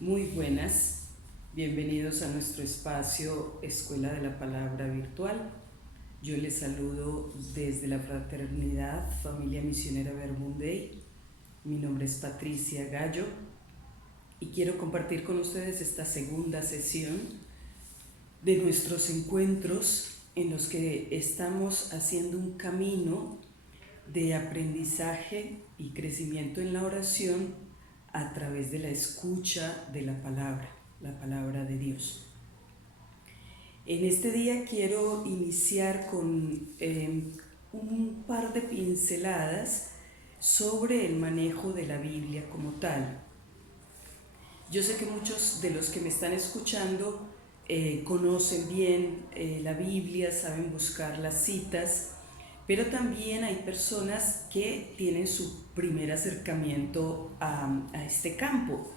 Muy buenas, bienvenidos a nuestro espacio Escuela de la Palabra Virtual. Yo les saludo desde la Fraternidad Familia Misionera Verbum Dei. Mi nombre es Patricia Gallo y quiero compartir con ustedes esta segunda sesión de nuestros encuentros en los que estamos haciendo un camino de aprendizaje y crecimiento en la oración a través de la escucha de la palabra de Dios. En este día quiero iniciar con un par de pinceladas sobre el manejo de la Biblia como tal. Yo sé que muchos de los que me están escuchando conocen bien la Biblia, saben buscar las citas, pero también hay personas que tienen su primer acercamiento a este campo.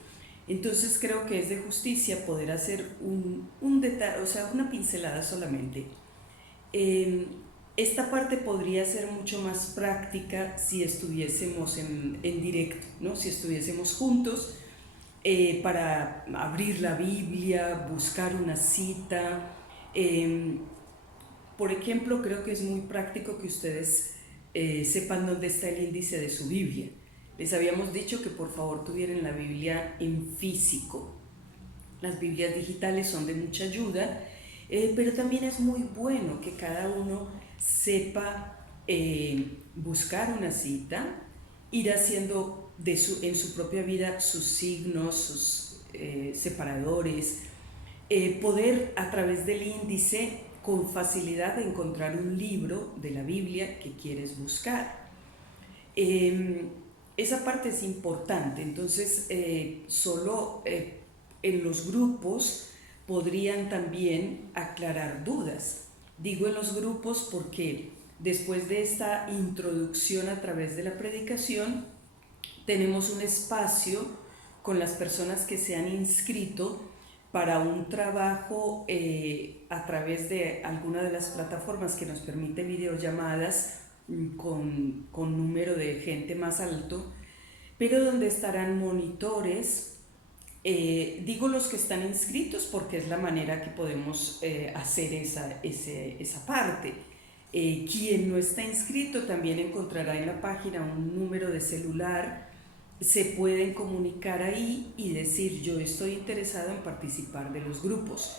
Entonces creo que es de justicia poder hacer un detalle, o sea, una pincelada solamente. Esta parte podría ser mucho más práctica si estuviésemos en directo, ¿no? Si estuviésemos juntos para abrir la Biblia, buscar una cita. Por ejemplo, creo que es muy práctico que ustedes sepan dónde está el índice de su Biblia. Les habíamos dicho que por favor tuvieran la Biblia en físico. Las Biblias digitales son de mucha ayuda, pero también es muy bueno que cada uno sepa buscar una cita, ir haciendo en su propia vida sus signos, sus separadores, poder a través del índice con facilidad encontrar un libro de la Biblia que quieres buscar. Esa parte es importante, entonces solo en los grupos podrían también aclarar dudas. Digo en los grupos porque después de esta introducción a través de la predicación, tenemos un espacio con las personas que se han inscrito para un trabajo a través de alguna de las plataformas que nos permite videollamadas con número de gente más alto, pero donde estarán monitores. Digo los que están inscritos porque es la manera que podemos hacer esa parte. Quien no está inscrito también encontrará en la página un número de celular. Se pueden comunicar ahí y decir: yo estoy interesado en participar de los grupos.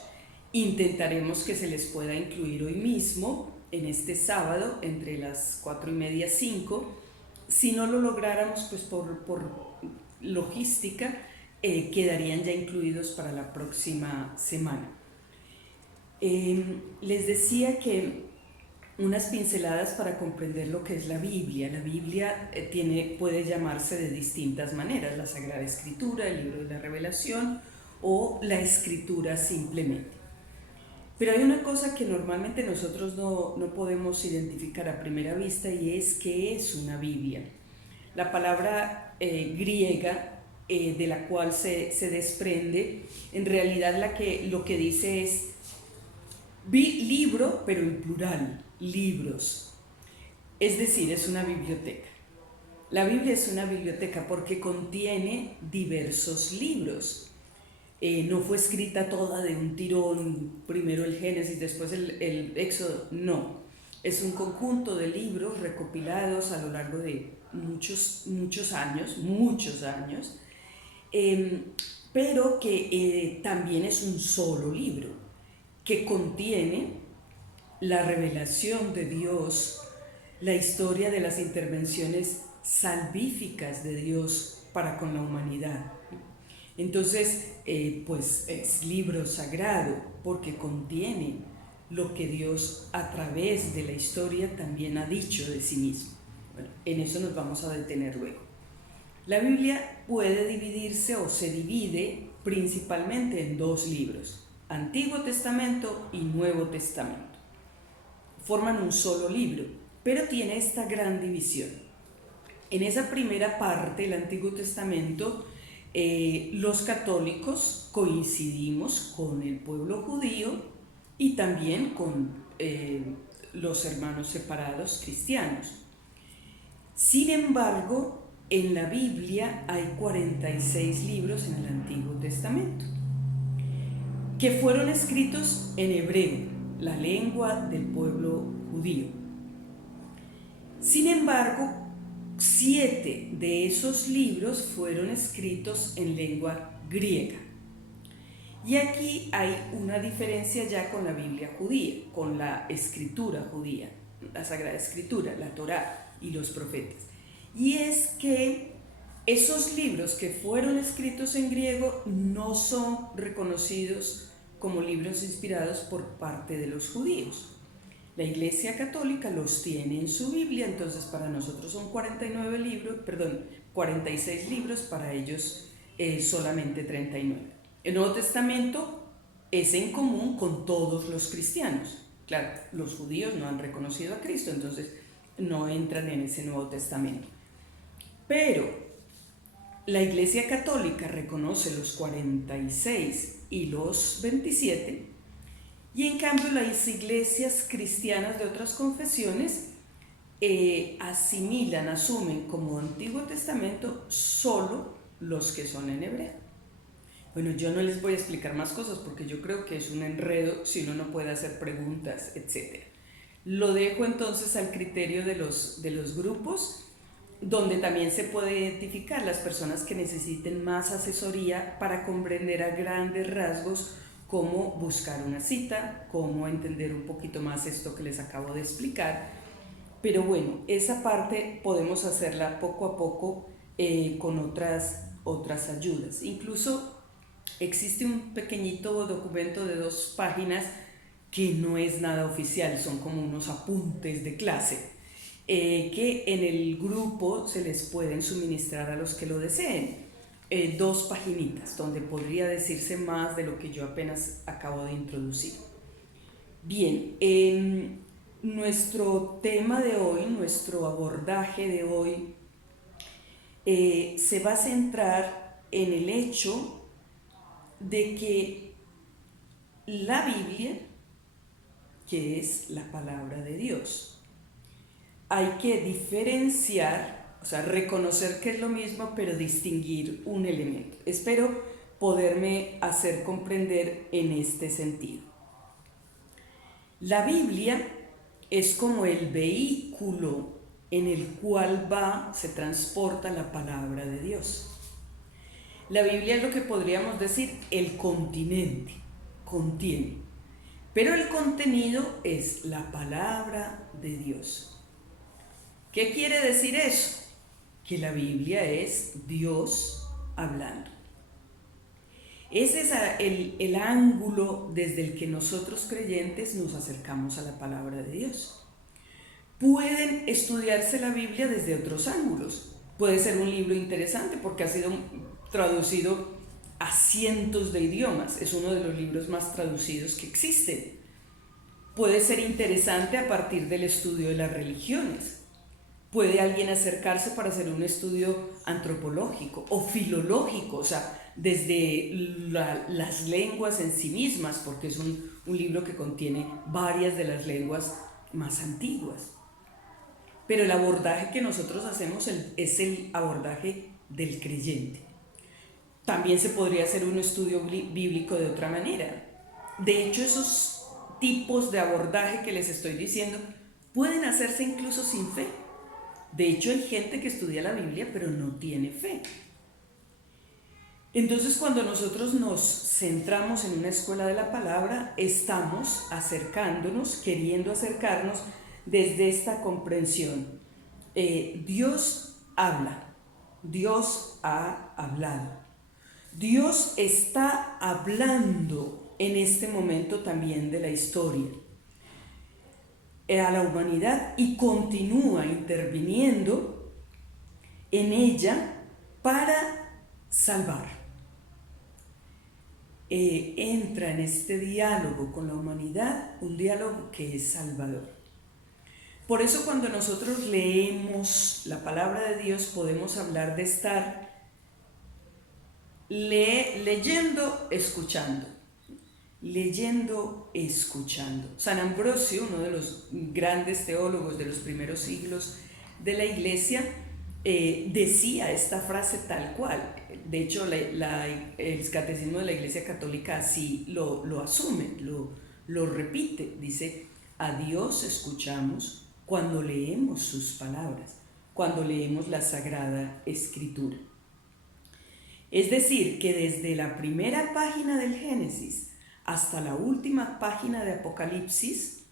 Intentaremos que se les pueda incluir hoy mismo, en este sábado, entre las 4:30 y 5. Si no lo lográramos, pues por logística, quedarían ya incluidos para la próxima semana. Les decía que unas pinceladas para comprender lo que es la Biblia. La Biblia puede llamarse de distintas maneras: la Sagrada Escritura, el libro de la Revelación o la Escritura simplemente. Pero hay una cosa que normalmente nosotros no podemos identificar a primera vista, y es qué es una Biblia. La palabra griega de la cual se desprende, en realidad lo que dice es libro, pero en plural, libros. Es decir, es una biblioteca. La Biblia es una biblioteca porque contiene diversos libros. No fue escrita toda de un tirón, primero el Génesis, después el Éxodo, no. Es un conjunto de libros recopilados a lo largo de muchos años, pero que también es un solo libro, que contiene la revelación de Dios, la historia de las intervenciones salvíficas de Dios para con la humanidad. Entonces, pues es libro sagrado porque contiene lo que Dios a través de la historia también ha dicho de sí mismo. Bueno, en eso nos vamos a detener luego. La Biblia puede dividirse o se divide principalmente en dos libros: Antiguo Testamento y Nuevo Testamento. Forman un solo libro, pero tiene esta gran división. En esa primera parte, el Antiguo Testamento, los católicos coincidimos con el pueblo judío y también con los hermanos separados cristianos. Sin embargo, en la Biblia hay 46 libros en el Antiguo Testamento, que fueron escritos en hebreo, la lengua del pueblo judío. Sin embargo, 7 de esos libros fueron escritos en lengua griega. Y aquí hay una diferencia ya con la Biblia judía, con la escritura judía, la Sagrada Escritura, la Torá y los profetas. Y es que esos libros que fueron escritos en griego no son reconocidos como libros inspirados por parte de los judíos. La Iglesia Católica los tiene en su Biblia, entonces para nosotros son 46 libros, para ellos solamente 39. El Nuevo Testamento es en común con todos los cristianos. Claro, los judíos no han reconocido a Cristo, entonces no entran en ese Nuevo Testamento. Pero la Iglesia Católica reconoce los 46 y los 27, y en cambio las iglesias cristianas de otras confesiones asumen como Antiguo Testamento solo los que son en hebreo. Bueno, yo no les voy a explicar más cosas porque yo creo que es un enredo si uno no puede hacer preguntas, etc. Lo dejo entonces al criterio de los grupos, donde también se puede identificar las personas que necesiten más asesoría para comprender a grandes rasgos cómo buscar una cita, cómo entender un poquito más esto que les acabo de explicar. Pero bueno, esa parte podemos hacerla poco a poco con otras ayudas. Incluso existe un pequeñito documento de 2 páginas que no es nada oficial, son como unos apuntes de clase, que en el grupo se les pueden suministrar a los que lo deseen. 2 paginitas donde podría decirse más de lo que yo apenas acabo de introducir. Bien, nuestro tema de hoy, nuestro abordaje de hoy, se va a centrar en el hecho de que la Biblia, que es la palabra de Dios, hay que diferenciar, o sea, reconocer que es lo mismo, pero distinguir un elemento. Espero poderme hacer comprender en este sentido. La Biblia es como el vehículo en el cual se transporta la palabra de Dios. La Biblia es lo que podríamos decir el continente, contiene, pero el contenido es la palabra de Dios. ¿Qué quiere decir eso? Que la Biblia es Dios hablando. Ese es el ángulo desde el que nosotros creyentes nos acercamos a la palabra de Dios. Pueden estudiarse la Biblia desde otros ángulos. Puede ser un libro interesante porque ha sido traducido a cientos de idiomas. Es uno de los libros más traducidos que existen. Puede ser interesante a partir del estudio de las religiones. Puede alguien acercarse para hacer un estudio antropológico o filológico, o sea, desde las lenguas en sí mismas, porque es un libro que contiene varias de las lenguas más antiguas. Pero el abordaje que nosotros hacemos es el abordaje del creyente. También se podría hacer un estudio bíblico de otra manera. De hecho, esos tipos de abordaje que les estoy diciendo pueden hacerse incluso sin fe. De hecho, hay gente que estudia la Biblia pero no tiene fe. Entonces, cuando nosotros nos centramos en una escuela de la palabra, estamos acercándonos, queriendo acercarnos desde esta comprensión. Dios habla, Dios ha hablado. Dios está hablando en este momento también de la historia a la humanidad y continúa interviniendo en ella para salvar. Entra en este diálogo con la humanidad, un diálogo que es salvador. Por eso cuando nosotros leemos la palabra de Dios podemos hablar de estar leyendo, escuchando. Leyendo, escuchando. San Ambrosio, uno de los grandes teólogos de los primeros siglos de la Iglesia, decía esta frase tal cual. De hecho, el Catecismo de la Iglesia Católica así lo asume, lo repite. Dice, a Dios escuchamos cuando leemos sus palabras, cuando leemos la Sagrada Escritura. Es decir, que desde la primera página del Génesis hasta la última página de Apocalipsis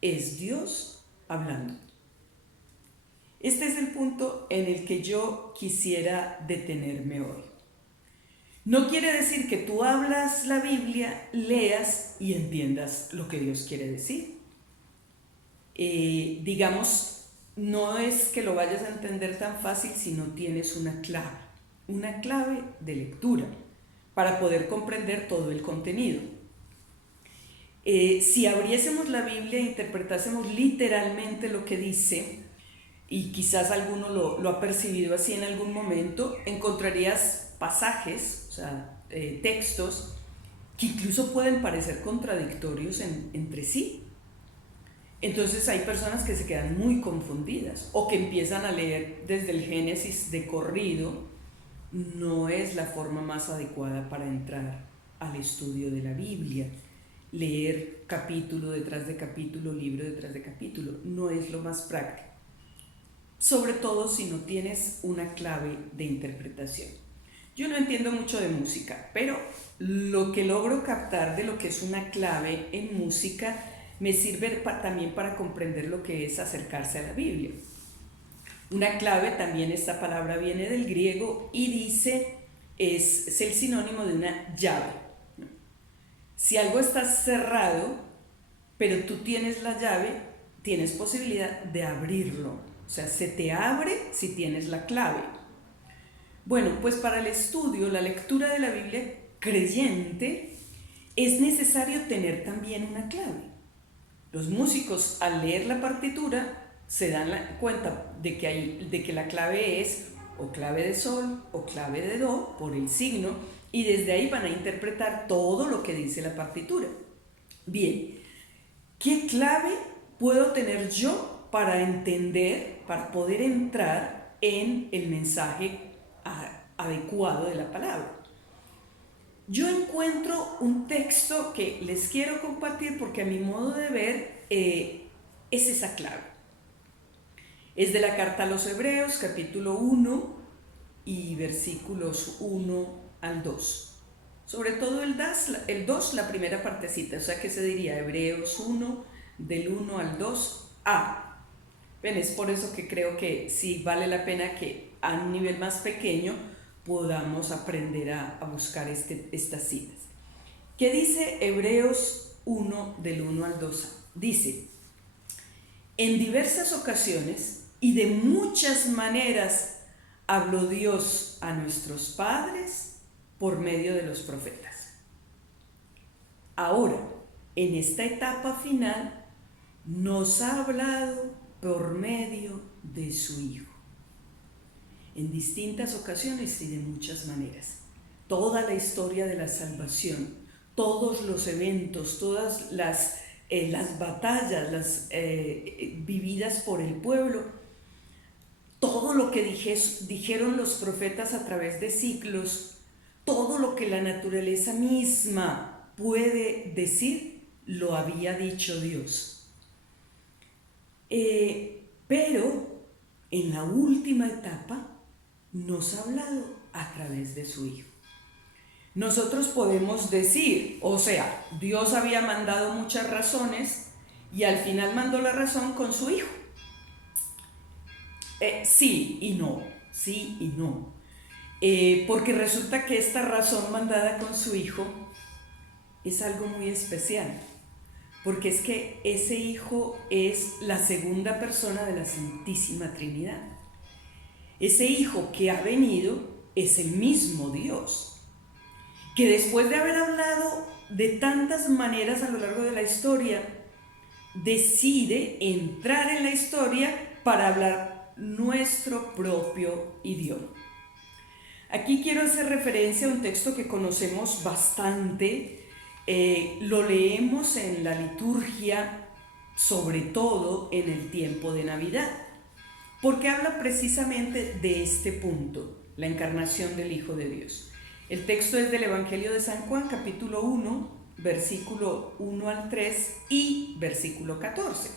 es Dios hablando. Este es el punto en el que yo quisiera detenerme hoy. No quiere decir que tú hablas la Biblia, leas y entiendas lo que Dios quiere decir. Digamos, no es que lo vayas a entender tan fácil si no tienes una clave de lectura para poder comprender todo el contenido. Si abriésemos la Biblia e interpretásemos literalmente lo que dice, y quizás alguno lo ha percibido así en algún momento, encontrarías pasajes, o sea, textos que incluso pueden parecer contradictorios entre sí. Entonces hay personas que se quedan muy confundidas o que empiezan a leer desde el Génesis de corrido. No es la forma más adecuada para entrar al estudio de la Biblia. Leer capítulo detrás de capítulo, libro detrás de capítulo, no es lo más práctico. Sobre todo si no tienes una clave de interpretación. Yo no entiendo mucho de música, pero lo que logro captar de lo que es una clave en música me sirve también para comprender lo que es acercarse a la Biblia. Una clave, también esta palabra viene del griego y dice, es el sinónimo de una llave. Si algo está cerrado, pero tú tienes la llave, tienes posibilidad de abrirlo. O sea, se te abre si tienes la clave. Bueno, pues para el estudio, la lectura de la Biblia creyente, es necesario tener también una clave. Los músicos, al leer la partitura, se dan cuenta de que la clave es o clave de sol o clave de do, por el signo, y desde ahí van a interpretar todo lo que dice la partitura. Bien, ¿qué clave puedo tener yo para entender, para poder entrar en el mensaje adecuado de la palabra? Yo encuentro un texto que les quiero compartir porque a mi modo de ver es esa clave. Es de la carta a los Hebreos, capítulo 1 y versículos 1 al 2. Sobre todo el 2, la primera partecita, o sea que se diría Hebreos 1, del 1 al 2a. Ven, es por eso que creo que sí vale la pena que a un nivel más pequeño podamos aprender a buscar estas citas. ¿Qué dice Hebreos 1 del 1 al 2? Dice, en diversas ocasiones y de muchas maneras habló Dios a nuestros padres por medio de los profetas. Ahora, en esta etapa final, nos ha hablado por medio de su Hijo. En distintas ocasiones y de muchas maneras. Toda la historia de la salvación, todos los eventos, todas las batallas vividas por el pueblo, todo lo que dijeron los profetas a través de siglos, todo lo que la naturaleza misma puede decir, lo había dicho Dios. Pero en la última etapa nos ha hablado a través de su Hijo. Nosotros podemos decir, o sea, Dios había mandado muchas razones y al final mandó la razón con su Hijo. Sí y no, porque resulta que esta razón mandada con su Hijo es algo muy especial, porque es que ese Hijo es la segunda persona de la Santísima Trinidad. Ese Hijo que ha venido es el mismo Dios, que después de haber hablado de tantas maneras a lo largo de la historia, decide entrar en la historia para hablar nuestro propio idioma. Aquí quiero hacer referencia a un texto que conocemos bastante, lo leemos en la liturgia, sobre todo en el tiempo de Navidad. porque habla precisamente de este punto, la encarnación del Hijo de Dios. El texto es del Evangelio de San Juan, capítulo 1, versículo 1 al 3 y versículo 14.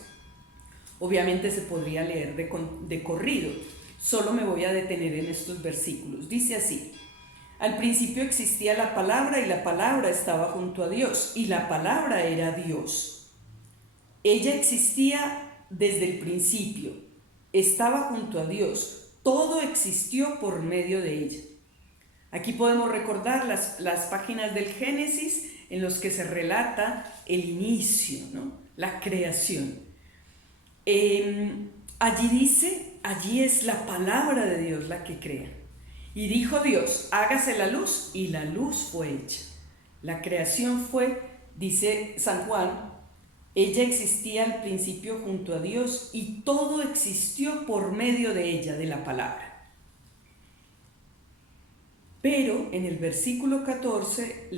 Obviamente se podría leer de corrido, solo me voy a detener en estos versículos. Dice así: al principio existía la palabra y la palabra estaba junto a Dios y la palabra era Dios. Ella existía desde el principio, estaba junto a Dios, todo existió por medio de ella. Aquí podemos recordar las páginas del Génesis en los que se relata el inicio, ¿no? La creación. Allí dice, allí es la palabra de Dios la que crea. Y dijo Dios, hágase la luz, y la luz fue hecha. La creación fue, dice San Juan, ella existía al principio junto a Dios y todo existió por medio de ella, de la palabra. Pero en el versículo 14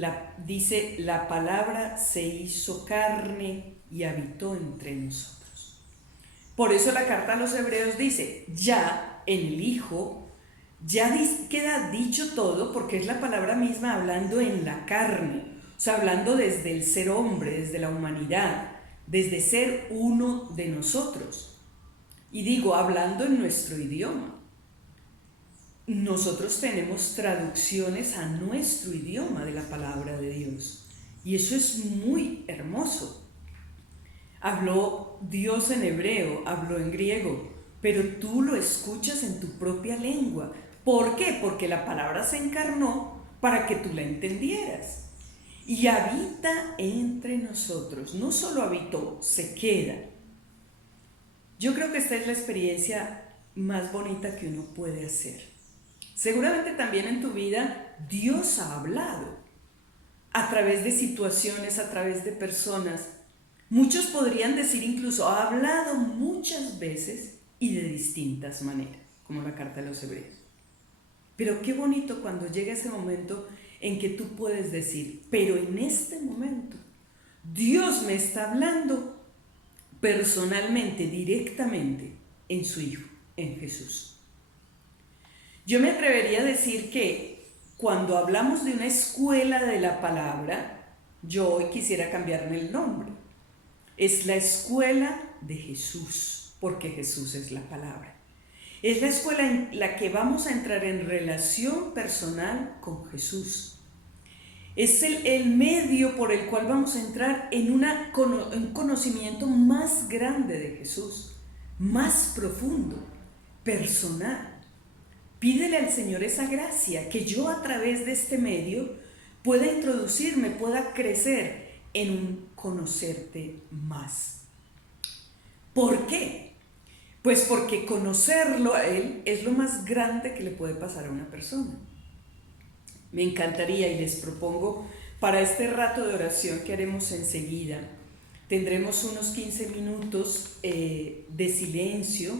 dice, la palabra se hizo carne y habitó entre nosotros. Por eso la carta a los Hebreos dice, ya en el Hijo, ya queda dicho todo, porque es la palabra misma hablando en la carne, o sea, hablando desde el ser hombre, desde la humanidad, desde ser uno de nosotros. Y digo, hablando en nuestro idioma. Nosotros tenemos traducciones a nuestro idioma de la palabra de Dios. Y eso es muy hermoso. Habló Dios en hebreo, habló en griego, pero tú lo escuchas en tu propia lengua. ¿Por qué? Porque la palabra se encarnó para que tú la entendieras. Y habita entre nosotros. No solo habitó, se queda. Yo creo que esta es la experiencia más bonita que uno puede hacer. Seguramente también en tu vida Dios ha hablado a través de situaciones, a través de personas. Muchos podrían decir incluso, ha hablado muchas veces y de distintas maneras, como la carta de los Hebreos. Pero qué bonito cuando llega ese momento en que tú puedes decir, pero en este momento Dios me está hablando personalmente, directamente, en su Hijo, en Jesús. Yo me atrevería a decir que cuando hablamos de una escuela de la palabra, yo hoy quisiera cambiarme el nombre. Es la escuela de Jesús, porque Jesús es la palabra. Es la escuela en la que vamos a entrar en relación personal con Jesús. Es el medio por el cual vamos a entrar en un conocimiento más grande de Jesús, más profundo, personal. Pídele al Señor esa gracia, que yo a través de este medio pueda introducirme, pueda crecer en un conocerte más. ¿Por qué? Pues porque conocerlo a Él es lo más grande que le puede pasar a una persona. Me encantaría y les propongo para este rato de oración que haremos enseguida, tendremos unos 15 minutos de silencio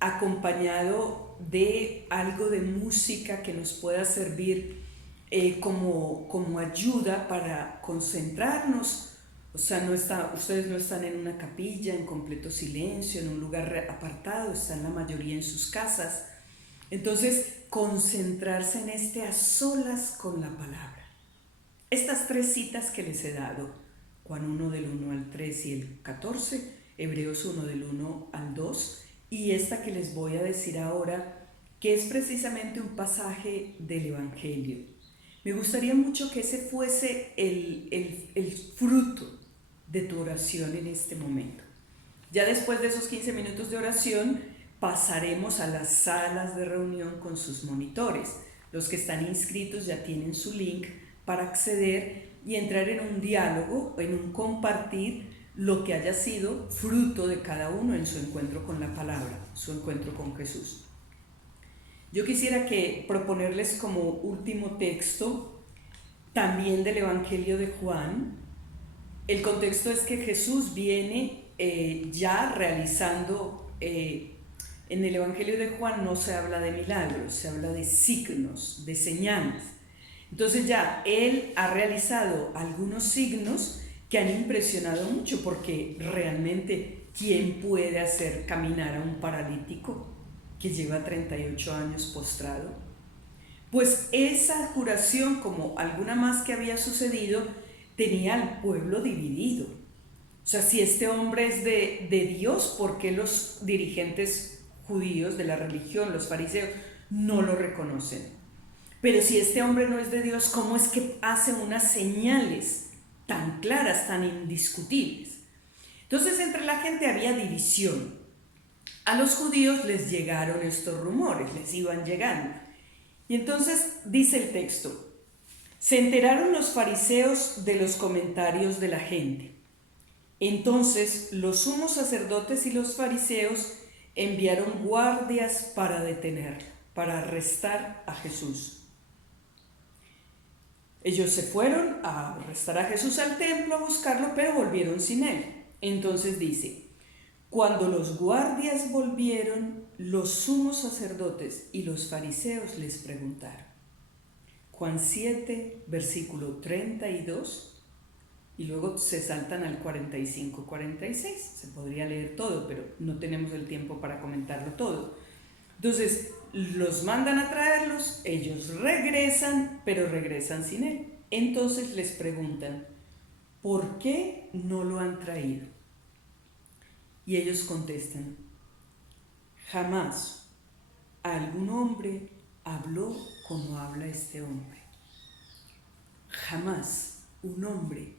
acompañado de algo de música que nos pueda servir como ayuda para concentrarnos. O sea, ustedes no están en una capilla, en completo silencio, en un lugar apartado, están la mayoría en sus casas. Entonces, concentrarse en a solas con la palabra. Estas 3 citas que les he dado, Juan 1 del 1 al 3 y el 14, Hebreos 1 del 1 al 2, y esta que les voy a decir ahora, que es precisamente un pasaje del Evangelio. Me gustaría mucho que ese fuese el fruto de tu oración en este momento. Ya después de esos 15 minutos de oración, pasaremos a las salas de reunión con sus monitores. Los que están inscritos ya tienen su link para acceder y entrar en un diálogo, en un compartir lo que haya sido fruto de cada uno en su encuentro con la palabra, su encuentro con Jesús. Yo quisiera proponerles como último texto también del Evangelio de Juan. El contexto es que Jesús viene ya realizando, en el Evangelio de Juan no se habla de milagros, se habla de signos, de señales. Entonces ya Él ha realizado algunos signos que han impresionado mucho, porque realmente ¿quién puede hacer caminar a un paralítico? que lleva 38 años postrado? Pues esa curación, como alguna más que había sucedido, tenía al pueblo dividido. O sea, si este hombre es de Dios, ¿por qué los dirigentes judíos de la religión, los fariseos, no lo reconocen? Pero si este hombre no es de Dios, ¿cómo es que hace unas señales tan claras, tan indiscutibles? Entonces entre la gente había división. A los judíos les llegaron estos rumores, les iban llegando. Y entonces dice el texto: se enteraron los fariseos de los comentarios de la gente. Entonces los sumos sacerdotes y los fariseos enviaron guardias para detenerlo, para arrestar a Jesús. Ellos se fueron a arrestar a Jesús al templo, a buscarlo, pero volvieron sin él. Entonces dice: cuando los guardias volvieron, los sumos sacerdotes y los fariseos les preguntaron. Juan 7, versículo 32, y luego se saltan al 45-46. Se podría leer todo, pero no tenemos el tiempo para comentarlo todo. Entonces, los mandan a traerlos, ellos regresan, pero regresan sin él. Entonces les preguntan: ¿por qué no lo han traído? Y ellos contestan: jamás algún hombre habló como habla este hombre. Jamás un hombre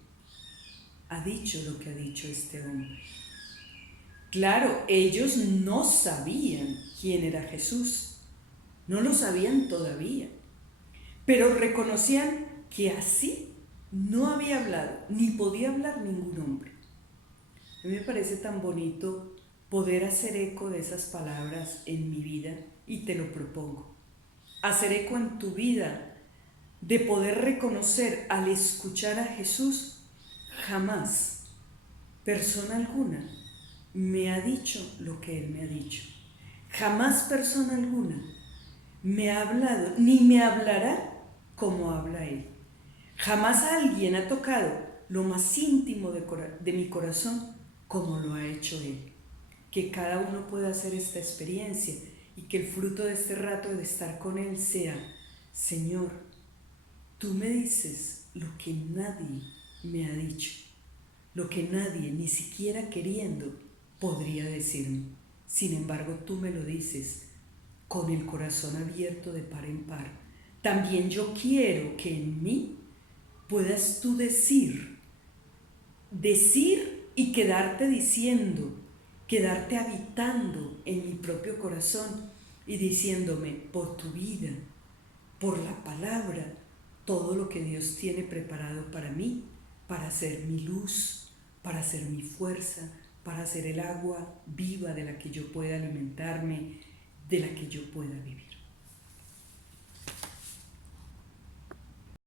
ha dicho lo que ha dicho este hombre. Claro, ellos no sabían quién era Jesús, no lo sabían todavía, pero reconocían que así no había hablado, ni podía hablar ningún hombre. A mí me parece tan bonito poder hacer eco de esas palabras en mi vida, y te lo propongo. Hacer eco en tu vida de poder reconocer al escuchar a Jesús: jamás persona alguna me ha dicho lo que Él me ha dicho. Jamás persona alguna me ha hablado, ni me hablará como habla Él. Jamás alguien ha tocado lo más íntimo de mi corazón como lo ha hecho Él. Que cada uno pueda hacer esta experiencia y que el fruto de este rato de estar con Él sea: Señor, tú me dices lo que nadie me ha dicho, lo que nadie, ni siquiera queriendo, podría decirme. Sin embargo, tú me lo dices con el corazón abierto de par en par. También yo quiero que en mí puedas tú decir y quedarte diciendo, quedarte habitando en mi propio corazón y diciéndome por tu vida, por la palabra, todo lo que Dios tiene preparado para mí, para ser mi luz, para ser mi fuerza, para ser el agua viva de la que yo pueda alimentarme, de la que yo pueda vivir.